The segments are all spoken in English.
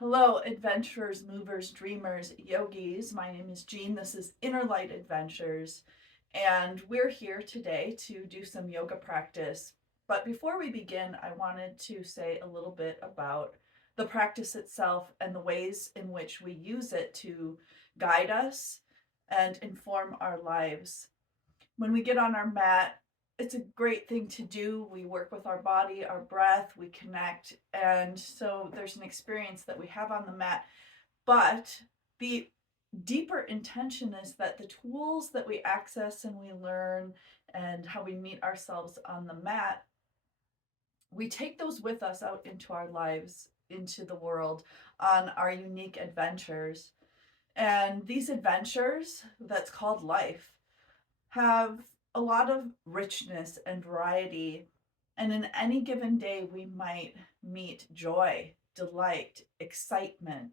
Hello, adventurers, movers, dreamers, yogis. My name is Jean. This is Inner Light Adventures, and we're here today to do some yoga practice. But before we begin, I wanted to say a little bit about the practice itself and the ways in which we use it to guide us and inform our lives. When we get on our mat, it's a great thing to do. We work with our body, our breath, we connect. And so there's an experience that we have on the mat. But the deeper intention is that the tools that we access and we learn and how we meet ourselves on the mat, we take those with us out into our lives, into the world, on our unique adventures. And these adventures, that's called life, have a lot of richness and variety. And in any given day, we might meet joy, delight, excitement,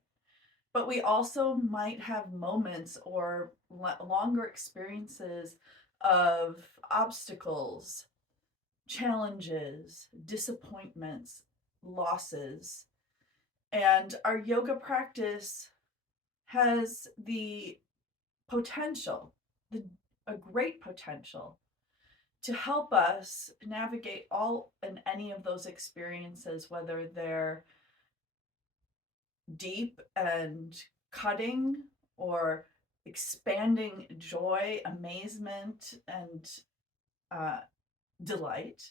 but we also might have moments or longer experiences of obstacles, challenges, disappointments, losses. And our yoga practice has the potential, the, a great potential to help us navigate all and any of those experiences, whether they're deep and cutting or expanding joy, amazement, and uh, delight,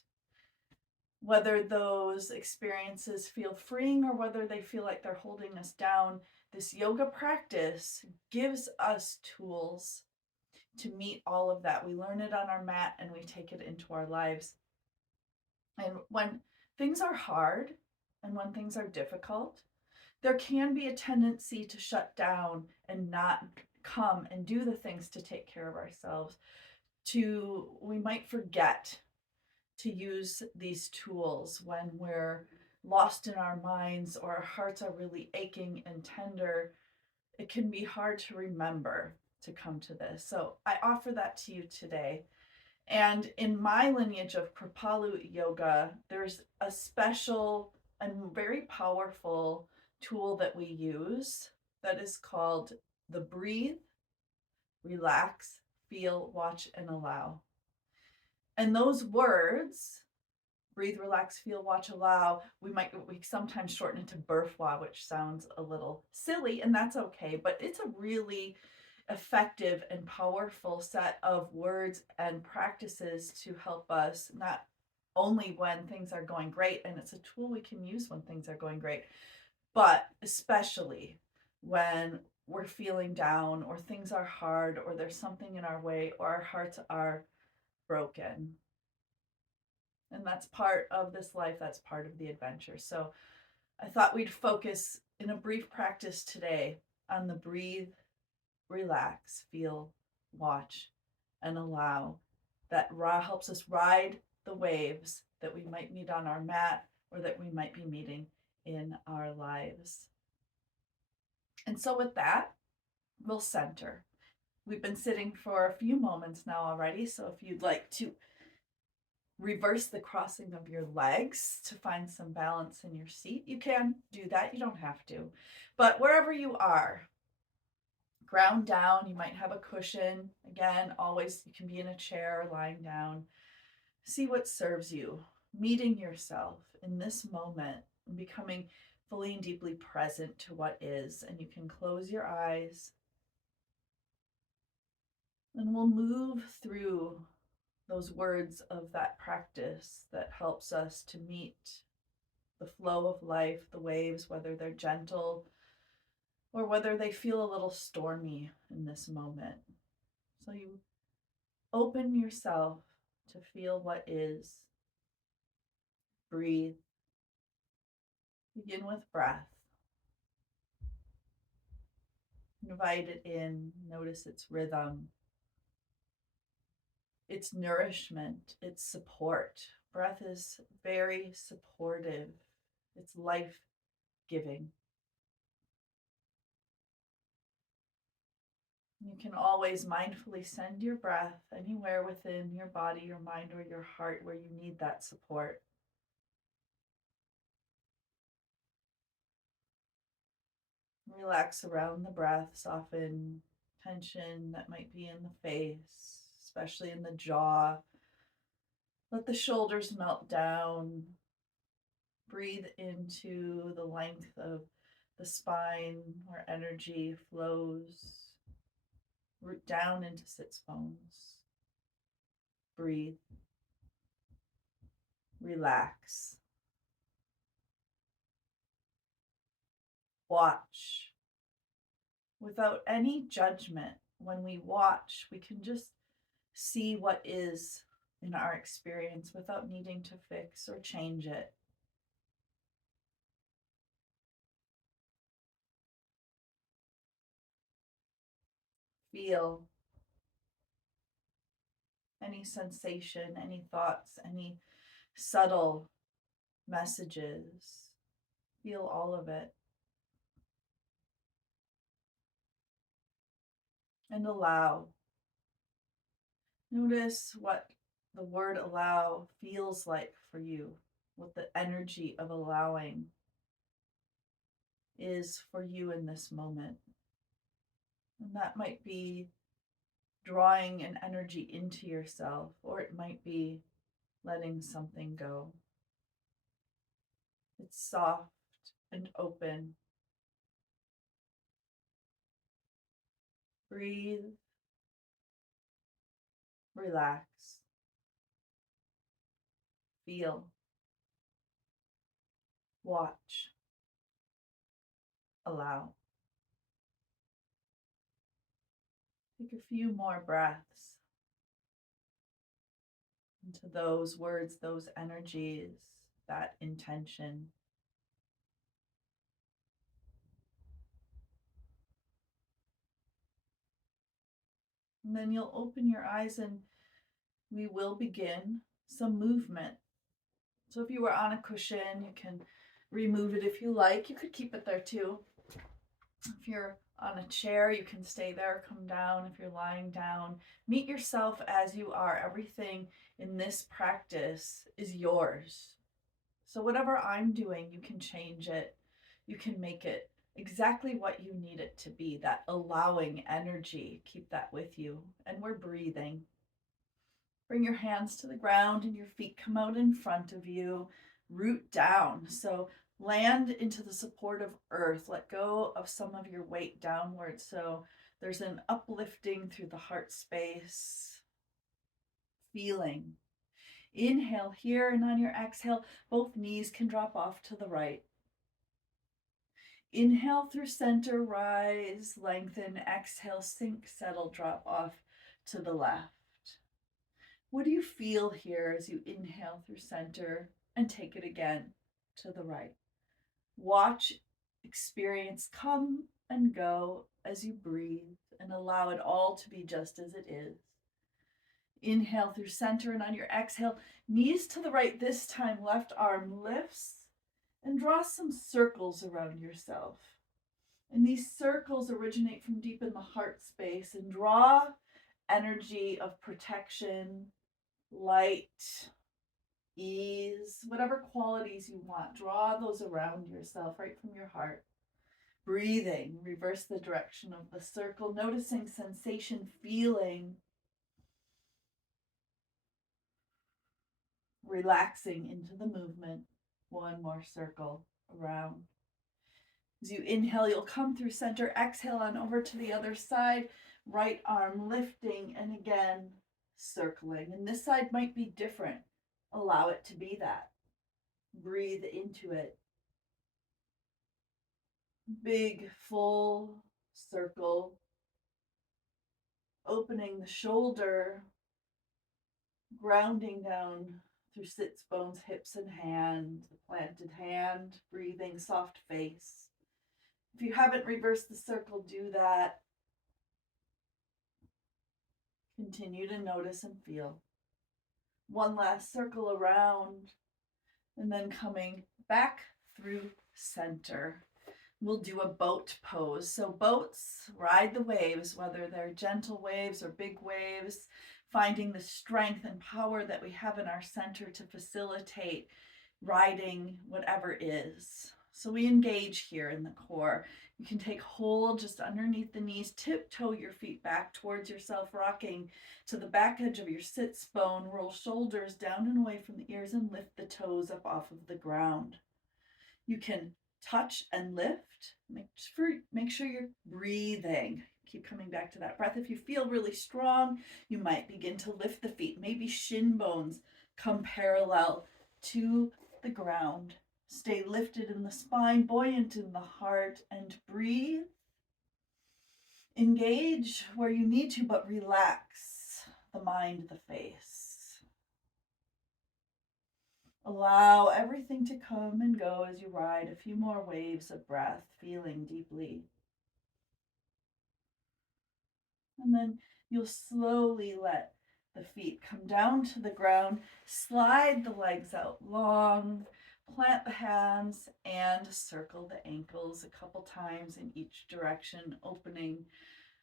whether those experiences feel freeing or whether they feel like they're holding us down. This yoga practice gives us tools to meet all of that. We learn it on our mat and we take it into our lives. And when things are hard and when things are difficult, there can be a tendency to shut down and not come and do the things to take care of ourselves. We might forget to use these tools when we're lost in our minds or our hearts are really aching and tender. It can be hard to remember to come to this. So I offer that to you today. And in my lineage of Kripalu Yoga, there's a special and very powerful tool that we use that is called the breathe, relax, feel, watch, and allow. And those words, breathe, relax, feel, watch, allow, we sometimes shorten it to burfwa, which sounds a little silly, and that's okay, but it's a really effective and powerful set of words and practices to help us not only when things are going great, and it's a tool we can use when things are going great, but especially when we're feeling down or things are hard or there's something in our way or our hearts are broken. And that's part of this life, that's part of the adventure. So I thought we'd focus in a brief practice today on the breathe, relax, feel, watch, and allow. That helps us ride the waves that we might meet on our mat or that we might be meeting in our lives. And so, with that, we'll center. We've been sitting for a few moments now already. So, if you'd like to reverse the crossing of your legs to find some balance in your seat, you can do that. You don't have to. But wherever you are, ground down. You might have a cushion. Again, always you can be in a chair, lying down. See what serves you. Meeting yourself in this moment and becoming fully and deeply present to what is. And you can close your eyes. And we'll move through those words of that practice that helps us to meet the flow of life, the waves, whether they're gentle or whether they feel a little stormy in this moment. So you open yourself to feel what is. Breathe. Begin with breath. Invite it in. Notice its rhythm, its nourishment, its support. Breath is very supportive, it's life giving. You can always mindfully send your breath anywhere within your body, your mind, or your heart where you need that support. Relax around the breath, soften tension that might be in the face, especially in the jaw. Let the shoulders melt down. Breathe into the length of the spine where energy flows. Root down into sits bones. Breathe. Relax. Watch. Without any judgment, when we watch, we can just see what is in our experience without needing to fix or change it. Feel any sensation, any thoughts, any subtle messages. Feel all of it. And allow. Notice what the word allow feels like for you, what the energy of allowing is for you in this moment. And that might be drawing an energy into yourself, or it might be letting something go. It's soft and open. Breathe, relax, feel, watch, allow. Take a few more breaths into those words, those energies, that intention. And then you'll open your eyes and we will begin some movement. So if you were on a cushion, you can remove it if you like. You could keep it there too. If you're on a chair, you can stay there, come down. If you're lying down, meet yourself as you are. Everything in this practice is yours. So whatever I'm doing, you can change it. You can make it exactly what you need it to be, that allowing energy. Keep that with you. And we're breathing. Bring your hands to the ground and your feet come out in front of you. Root down. So land into the support of earth. Let go of some of your weight downwards. So there's an uplifting through the heart space. Feeling. Inhale here, and on your exhale, both knees can drop off to the right. Inhale through center, rise, lengthen. Exhale, sink, settle, drop off to the left. What do you feel here as you inhale through center and take it again to the right? Watch experience come and go as you breathe and allow it all to be just as it is. Inhale through center, and on your exhale, knees to the right this time, left arm lifts, and draw some circles around yourself. And these circles originate from deep in the heart space and draw energy of protection, light, ease, whatever qualities you want. Draw those around yourself right from your heart. Breathing, reverse the direction of the circle, noticing sensation, feeling, relaxing into the movement. One more circle around. As you inhale, you'll come through center. Exhale on over to the other side. Right arm lifting and again circling. And this side might be different. Allow it to be that. Breathe into it. Big, full circle. Opening the shoulder. Grounding down through sits bones, hips, and hand. The planted hand. Breathing, soft face. If you haven't reversed the circle, do that. Continue to notice and feel. One last circle around, and then coming back through center. We'll do a boat pose. So boats ride the waves, whether they're gentle waves or big waves, finding the strength and power that we have in our center to facilitate riding whatever is. So we engage here in the core. You can take hold just underneath the knees, tiptoe your feet back towards yourself, rocking to the back edge of your sits bone. Roll shoulders down and away from the ears and lift the toes up off of the ground. You can touch and lift. Make sure you're breathing. Keep coming back to that breath. If you feel really strong, you might begin to lift the feet. Maybe shin bones come parallel to the ground. Stay lifted in the spine, buoyant in the heart, and breathe. Engage where you need to, but relax the mind, the face. Allow everything to come and go as you ride a few more waves of breath, feeling deeply. And then you'll slowly let the feet come down to the ground, slide the legs out long, plant the hands, and circle the ankles a couple times in each direction, opening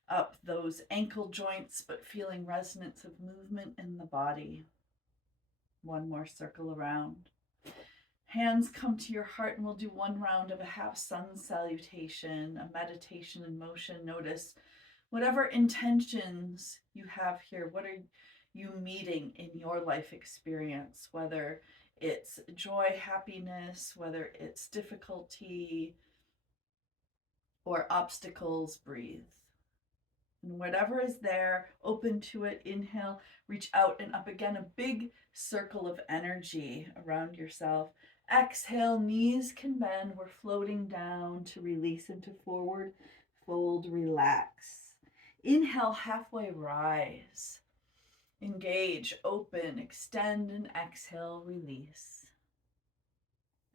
up those ankle joints, but feeling resonance of movement in the body. One more circle around. Hands come to your heart, and we'll do one round of a half sun salutation, a meditation in motion. Notice whatever intentions you have here. What are you meeting in your life experience? Whether it's joy, happiness, whether it's difficulty or obstacles, breathe. And whatever is there, open to it. Inhale, reach out and up again, a big circle of energy around yourself. Exhale, knees can bend. We're floating down to release into forward fold, relax. Inhale, halfway rise. Engage, open, extend, and exhale, release.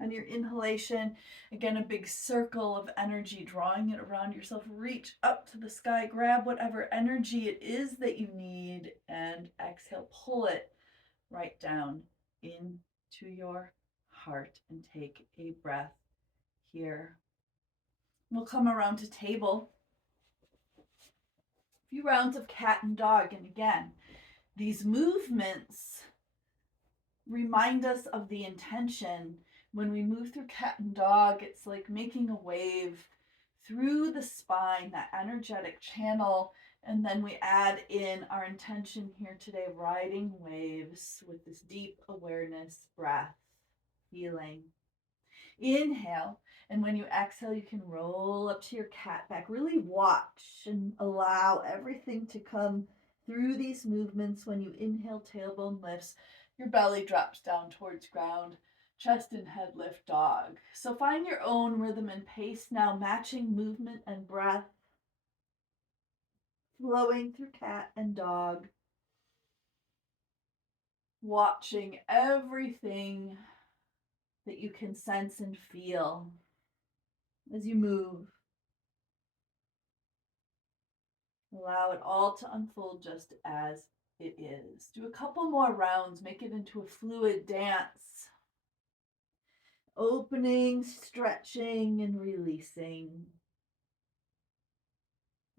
On your inhalation, again, a big circle of energy, drawing it around yourself. Reach up to the sky, grab whatever energy it is that you need, and exhale, pull it right down into your heart and take a breath here. We'll come around to table. A few rounds of cat and dog, and again, these movements remind us of the intention. When we move through cat and dog, it's like making a wave through the spine, that energetic channel. And then we add in our intention here today, riding waves with this deep awareness, breath, feeling. Inhale. And when you exhale, you can roll up to your cat back. Really watch and allow everything to come through these movements. When you inhale, tailbone lifts, your belly drops down towards ground, chest and head lift, dog. So find your own rhythm and pace now, matching movement and breath, flowing through cat and dog, watching everything that you can sense and feel as you move. Allow it all to unfold just as it is. Do a couple more rounds, make it into a fluid dance. Opening, stretching, and releasing.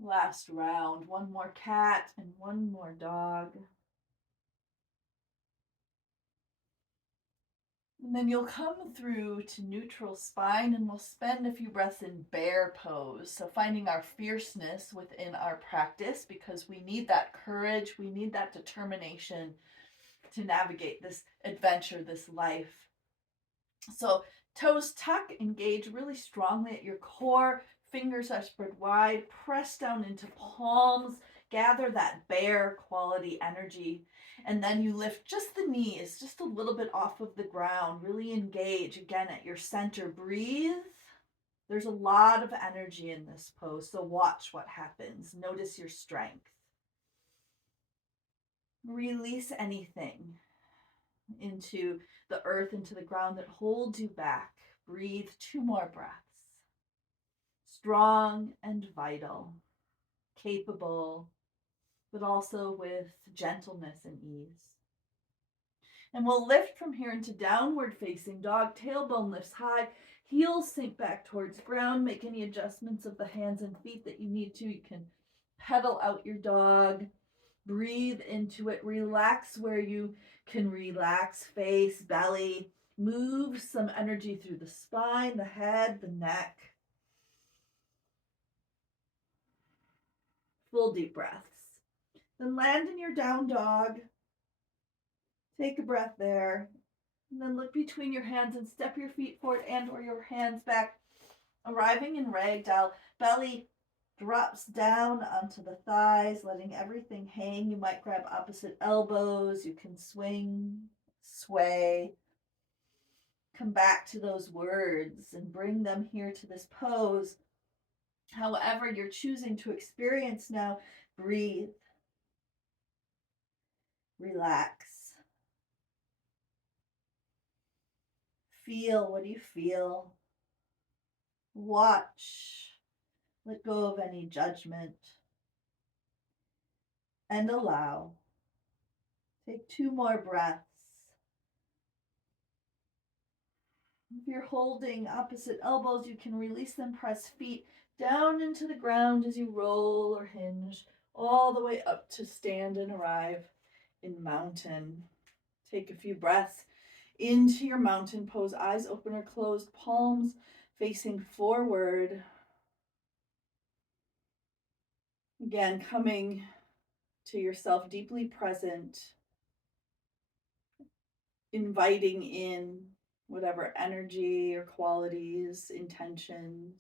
Last round, one more cat and one more dog. And then you'll come through to neutral spine, and we'll spend a few breaths in bear pose. So finding our fierceness within our practice, because we need that courage, we need that determination to navigate this adventure, this life. So toes tuck, engage really strongly at your core. Fingers are spread wide. Press down into palms. Gather that bear quality energy. And then you lift just the knees, just a little bit off of the ground. Really engage again at your center. Breathe. There's a lot of energy in this pose, so watch what happens. Notice your strength. Release anything into the earth, into the ground that holds you back. Breathe 2 more breaths. Strong and vital, capable, but also with gentleness and ease. And we'll lift from here into downward facing dog. Tailbone lifts high, heels sink back towards ground. Make any adjustments of the hands and feet that you need to. You can pedal out your dog. Breathe into it. Relax where you can relax, face, belly. Move some energy through the spine, the head, the neck. Full deep breaths. Then land in your down dog. Take a breath there. And then look between your hands and step your feet forward and or your hands back. Arriving in ragdoll, belly drops down onto the thighs, letting everything hang. You might grab opposite elbows. You can swing, sway. Come back to those words and bring them here to this pose. However you're choosing to experience now, breathe. Relax. Feel what you feel. Watch. Let go of any judgment. And allow. Take 2 more breaths. If you're holding opposite elbows, you can release them, press feet down into the ground as you roll or hinge all the way up to stand and arrive in mountain. Take a few breaths into your mountain pose, eyes open or closed, palms facing forward. Again, coming to yourself, deeply present, inviting in whatever energy or qualities, intentions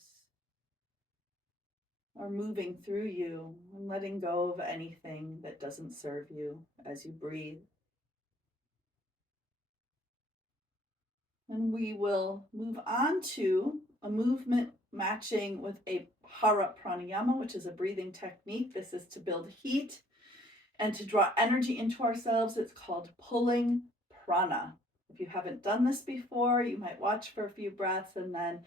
are moving through you, and letting go of anything that doesn't serve you as you breathe. And we will move on to a movement matching with a hara pranayama, which is a breathing technique. This is to build heat and to draw energy into ourselves. It's called pulling prana. If you haven't done this before, you might watch for a few breaths and then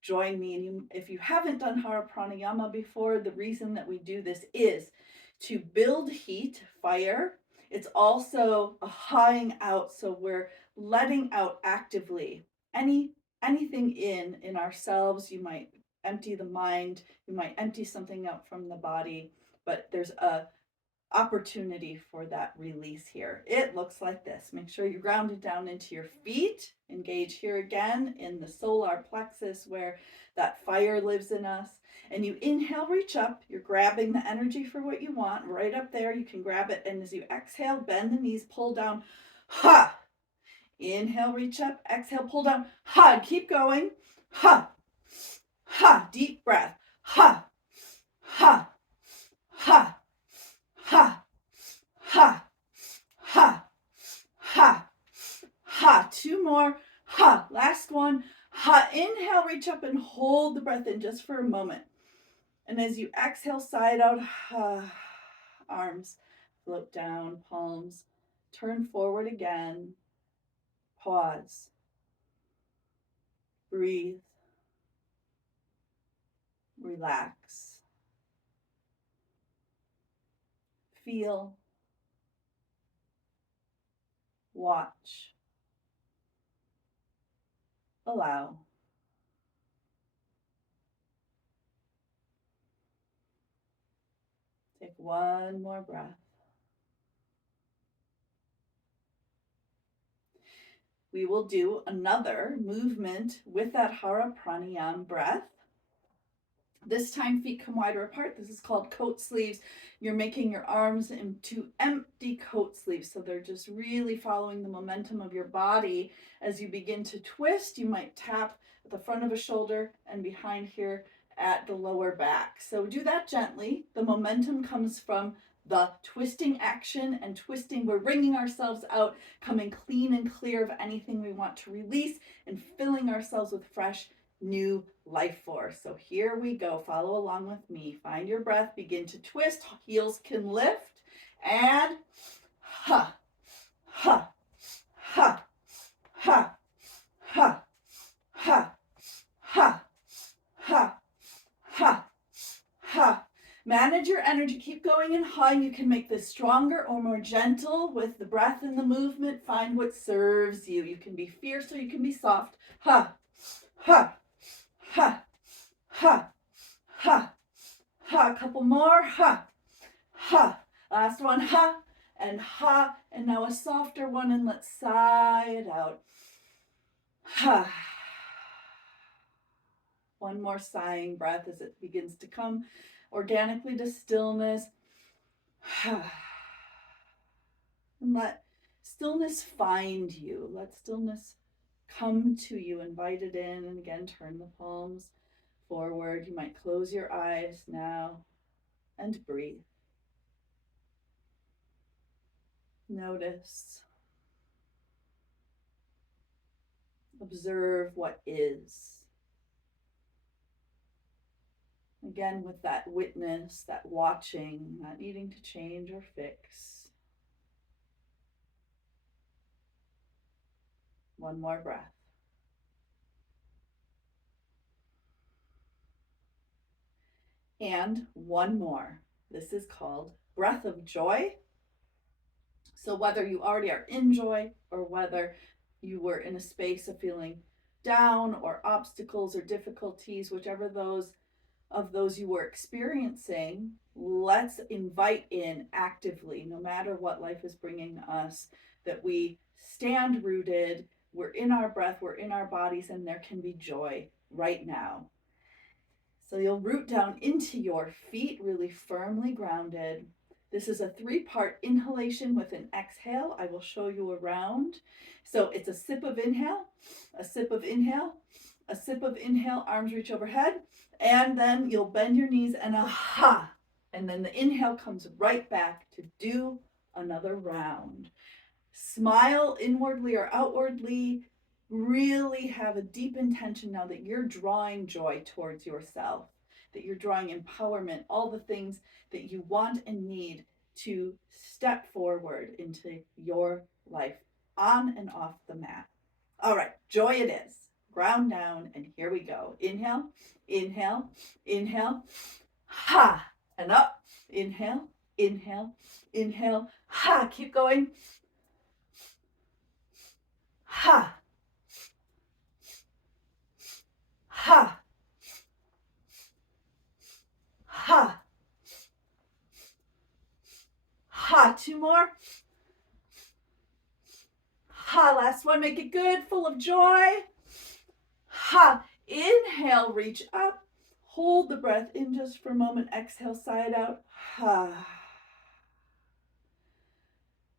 join me. And if you haven't done hara pranayama before, the reason that we do this is to build heat, fire. It's also a hawing out, so we're letting out actively anything in ourselves. You might empty the mind, you might empty something out from the body, but there's a opportunity for that release here. It looks like this. Make sure you're grounded down into your feet. Engage here again in the solar plexus where that fire lives in us. And you inhale, reach up. You're grabbing the energy for what you want. Right up there, you can grab it. And as you exhale, bend the knees, pull down. Ha! Inhale, reach up. Exhale, pull down. Ha! Keep going. Ha! Ha! Deep breath. Ha! Ha! Ha! Ha, ha, ha, ha, ha. 2 more. Ha. Last one. Ha. Inhale, reach up and hold the breath in just for a moment. And as you exhale, side out, ha. Arms float down, palms turn forward again. Pause. Breathe. Relax. Feel. Watch. Allow. Take 1 more breath. We will do another movement with that hara pranayama breath. This time, feet come wider apart. This is called coat sleeves. You're making your arms into empty coat sleeves. So they're just really following the momentum of your body. As you begin to twist, you might tap at the front of a shoulder and behind here at the lower back. So do that gently. The momentum comes from the twisting action and twisting. We're wringing ourselves out, coming clean and clear of anything we want to release, and filling ourselves with fresh new life force. So here we go. Follow along with me. Find your breath. Begin to twist. Heels can lift. And ha, ha, ha, ha, ha, ha, ha, ha, ha, ha. Manage your energy. Keep going in high. You can make this stronger or more gentle with the breath and the movement. Find what serves you. You can be fierce or you can be soft. Ha, ha, ha, ha, ha, ha. A couple more. Ha, ha. Last one. Ha, and ha. And now a softer one, and let's sigh it out. One more sighing breath as it begins to come organically to stillness. And let stillness find you. Let stillness come to you. Invite it in. And again, turn the palms forward. You might close your eyes now and breathe. Notice. Observe what is. Again, with that witness, that watching, not needing to change or fix. One more breath. And one more. This is called breath of joy. So whether you already are in joy or whether you were in a space of feeling down or obstacles or difficulties, whichever those you were experiencing, let's invite in actively, no matter what life is bringing us, that we stand rooted, we're in our breath, we're in our bodies, and there can be joy right now. So you'll root down into your feet, really firmly grounded. This is a 3-part inhalation with an exhale. I will show you around. So it's a sip of inhale, a sip of inhale, a sip of inhale, arms reach overhead, and then you'll bend your knees and a ha. And then the inhale comes right back to do another round. Smile inwardly or outwardly. Really have a deep intention now that you're drawing joy towards yourself, that you're drawing empowerment, all the things that you want and need to step forward into your life on and off the mat. All right, joy it is. Ground down, and here we go. Inhale, inhale, inhale, ha, and up. Inhale, inhale, inhale, ha. Keep going. Ha, ha, ha, ha. 2 more. Ha, last one. Make it good, full of joy. Ha, inhale, reach up. Hold the breath in just for a moment. Exhale, sigh it out. Ha.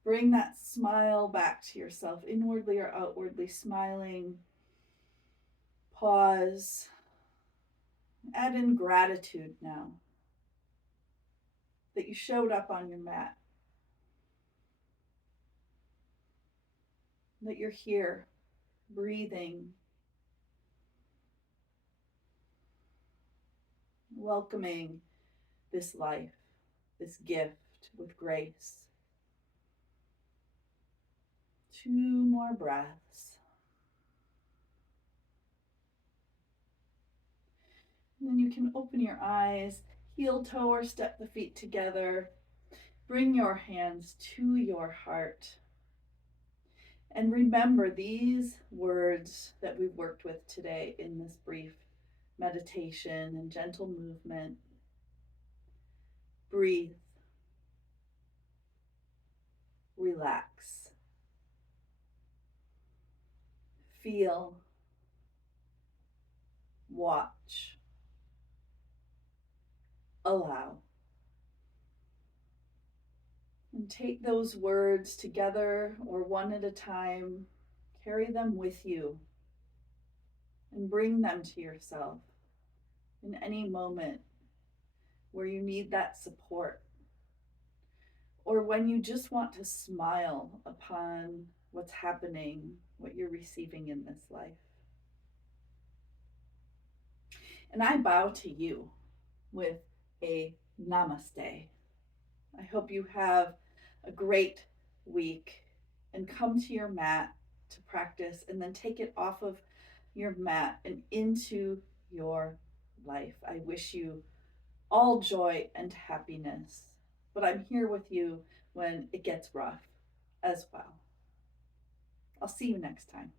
Bring that smile back to yourself, inwardly or outwardly smiling. Pause. Add in gratitude now that you showed up on your mat, that you're here, breathing, welcoming this life, this gift with grace. 2 more breaths. And then you can open your eyes, heel toe or step the feet together. Bring your hands to your heart. And remember these words that we've worked with today in this brief meditation and gentle movement. Breathe. Relax. Feel. Watch. Allow. And take those words together or one at a time, carry them with you, and bring them to yourself in any moment where you need that support, or when you just want to smile upon what's happening, what you're receiving in this life. And I bow to you with a namaste. I hope you have a great week and come to your mat to practice and then take it off of your mat and into your life. I wish you all joy and happiness, but I'm here with you when it gets rough as well. I'll see you next time.